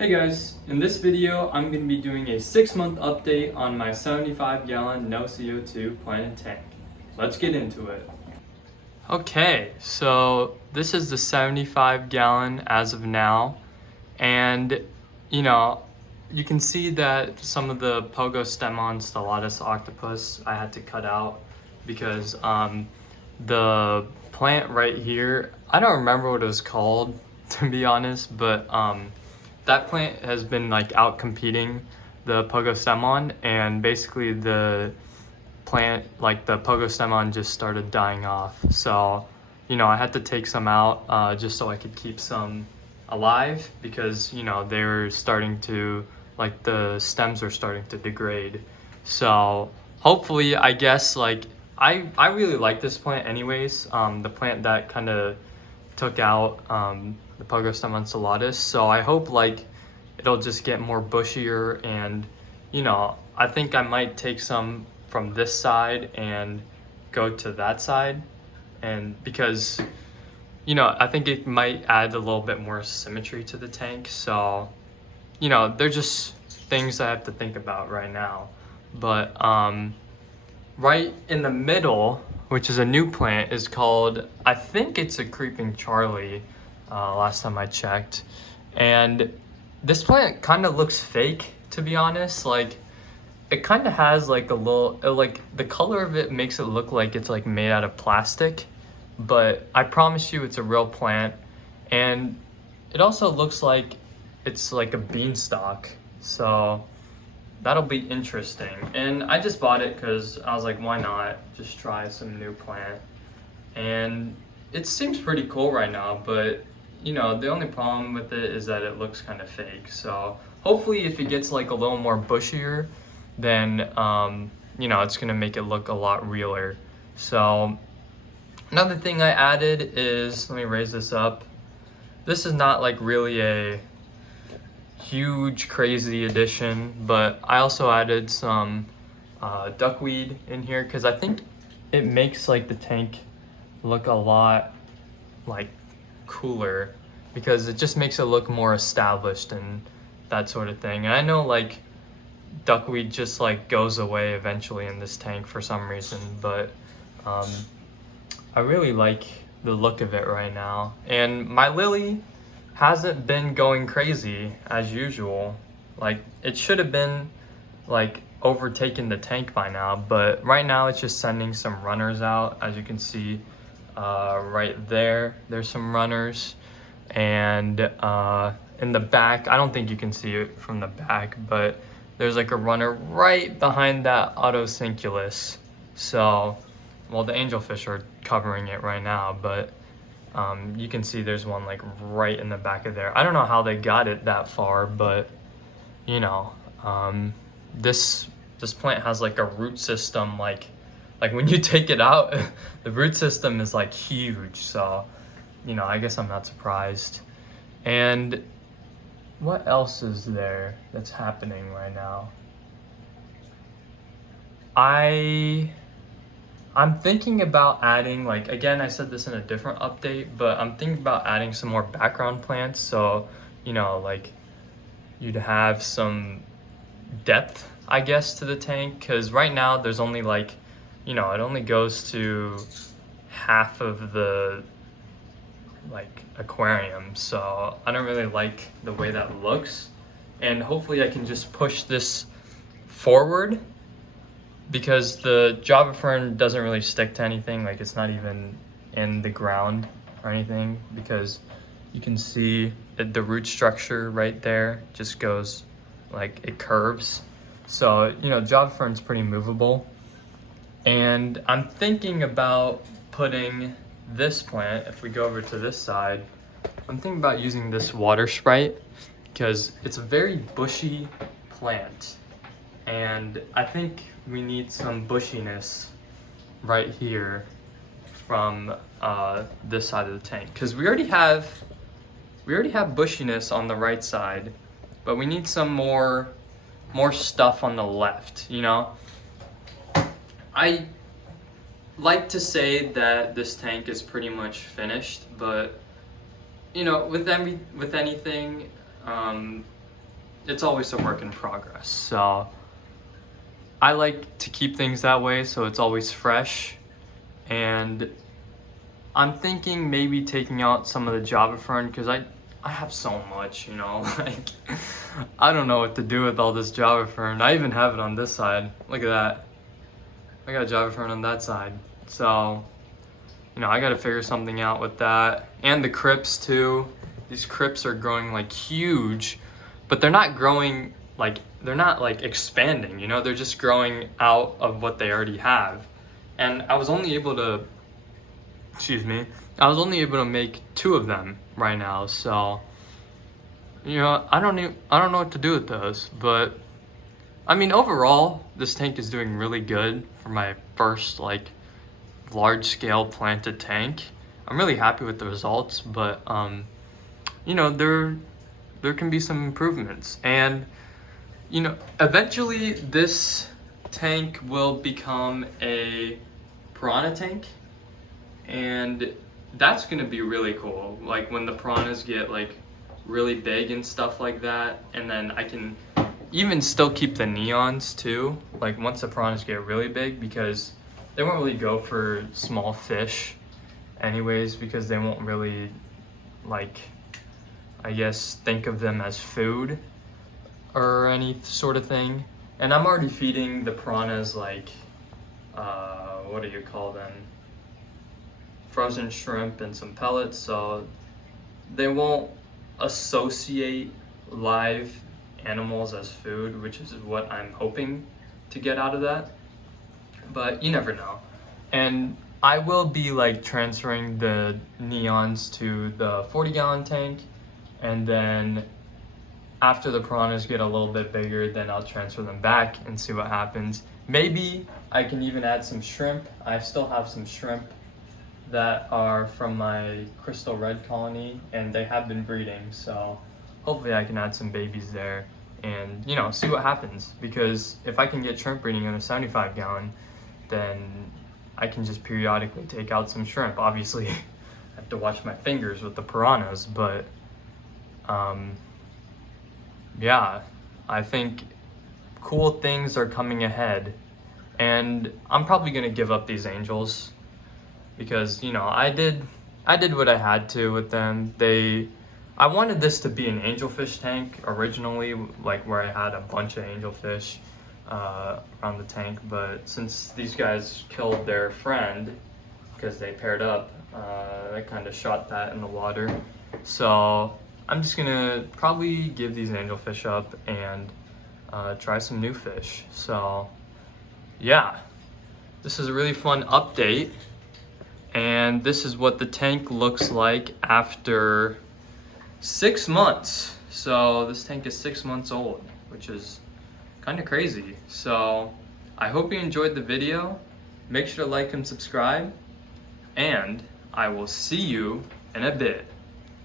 Hey guys, in this video I'm going to be doing a 6-month update on my 75-gallon no CO2 plant and tank. Let's get into it. Okay, so this is the 75-gallon as of now, and you can see that some of the Pogo stemon stellatus octopus I had to cut out because the plant right here, I don't remember what it was called to be honest, but that plant has been like out competing the Pogo stemon, and basically the plant, like the Pogo stemon, just started dying off. So I had to take some out just so I could keep some alive because they're starting to, like, the stems are starting to degrade. So hopefully, I guess, like, I really like this plant anyways, the plant that kind of took out the Pogo stemon stellatus. So I hope like it'll just get more bushier, and I think I might take some from this side and go to that side, and because I think it might add a little bit more symmetry to the tank. So they're just things I have to think about right now. But right in the middle, which is a new plant, is called, I think it's a creeping Charlie, last time I checked. And this plant kind of looks fake, to be honest. Like, it kind of has like a little, like the color of it makes it look like it's like made out of plastic, but I promise you it's a real plant. And it also looks like it's like a beanstalk, so that'll be interesting. And I just bought it because I was like, why not just try some new plant? And it seems pretty cool right now, but the only problem with it is that it looks kind of fake. So hopefully if it gets like a little more bushier, then it's gonna make it look a lot realer. So another thing I added is, let me raise this up. This is not like really a huge crazy addition, but I also added some duckweed in here because I think it makes like the tank look a lot like cooler, because it just makes it look more established and that sort of thing. And I know like duckweed just like goes away eventually in this tank for some reason, but I really like the look of it right now. And my lily hasn't been going crazy as usual. Like, it should have been like overtaken the tank by now, but right now it's just sending some runners out. As you can see right there, there's some runners. And in the back, I don't think you can see it from the back, but there's like a runner right behind that autocinculus. So, well, the angelfish are covering it right now, but you can see there's one like right in the back of there. I don't know how they got it that far, but this plant has like a root system, like when you take it out, the root system is like huge. So I guess I'm not surprised. And what else is there that's happening right now? I'm thinking about adding, like, again, I said this in a different update, but I'm thinking about adding some more background plants. So, like, you'd have some depth, I guess, to the tank. Because right now there's only like, it only goes to half of the, like, aquarium. So I don't really like the way that looks. And hopefully I can just push this forward, because the Java fern doesn't really stick to anything. Like, it's not even in the ground or anything, because you can see the root structure right there just goes, like, it curves. So Java fern's pretty movable. And I'm thinking about putting this plant, if we go over to this side, I'm thinking about using this water sprite because it's a very bushy plant. And I think we need some bushiness right here from this side of the tank, because we already have bushiness on the right side, but we need some more stuff on the left. I like to say that this tank is pretty much finished, but with anything, it's always a work in progress. So I like to keep things that way so it's always fresh. And I'm thinking maybe taking out some of the Java fern because I have so much, you know, like I don't know what to do with all this Java fern. I even have it on this side. Look at that. I got Java fern on that side. So, you know, I gotta figure something out with that. And the crypts too. These crypts are growing like huge, but they're not growing like, they're not like expanding, you know, they're just growing out of what they already have. And I was only able to, I was only able to make 2 of them right now. So, you know, I don't know what to do with those, but I mean, overall, this tank is doing really good for my first like large scale planted tank. I'm really happy with the results, but you know, there can be some improvements. And you know, eventually this tank will become a piranha tank, and that's gonna be really cool. Like when the piranhas get like really big and stuff like that, and then I can even still keep the neons too, like once the piranhas get really big, because they won't really go for small fish anyways, because they won't really, like, I guess, think of them as food or any sort of thing. And I'm already feeding the piranhas like, what do you call them? Frozen shrimp and some pellets, so they won't associate live animals as food, which is what I'm hoping to get out of that. But you never know. And I will be like transferring the neons to the 40-gallon tank, and then after the piranhas get a little bit bigger, then I'll transfer them back and see what happens. Maybe I can even add some shrimp. I still have some shrimp that are from my crystal red colony, and they have been breeding, so hopefully I can add some babies there and, you know, see what happens. Because if I can get shrimp breeding in a 75-gallon, then I can just periodically take out some shrimp. Obviously, I have to watch my fingers with the piranhas, but yeah, I think cool things are coming ahead. And I'm probably gonna give up these angels because, you know, I did what I had to with them. I wanted this to be an angelfish tank originally, like where I had a bunch of angelfish around the tank, but since these guys killed their friend because they paired up, that kind of shot that in the water. So I'm just gonna probably give these angelfish up and try some new fish. So yeah, this is a really fun update, and this is what the tank looks like after 6 months. So this tank is 6 months old, which is kind of crazy. So I hope you enjoyed the video. Make sure to like and subscribe, and I will see you in a bit.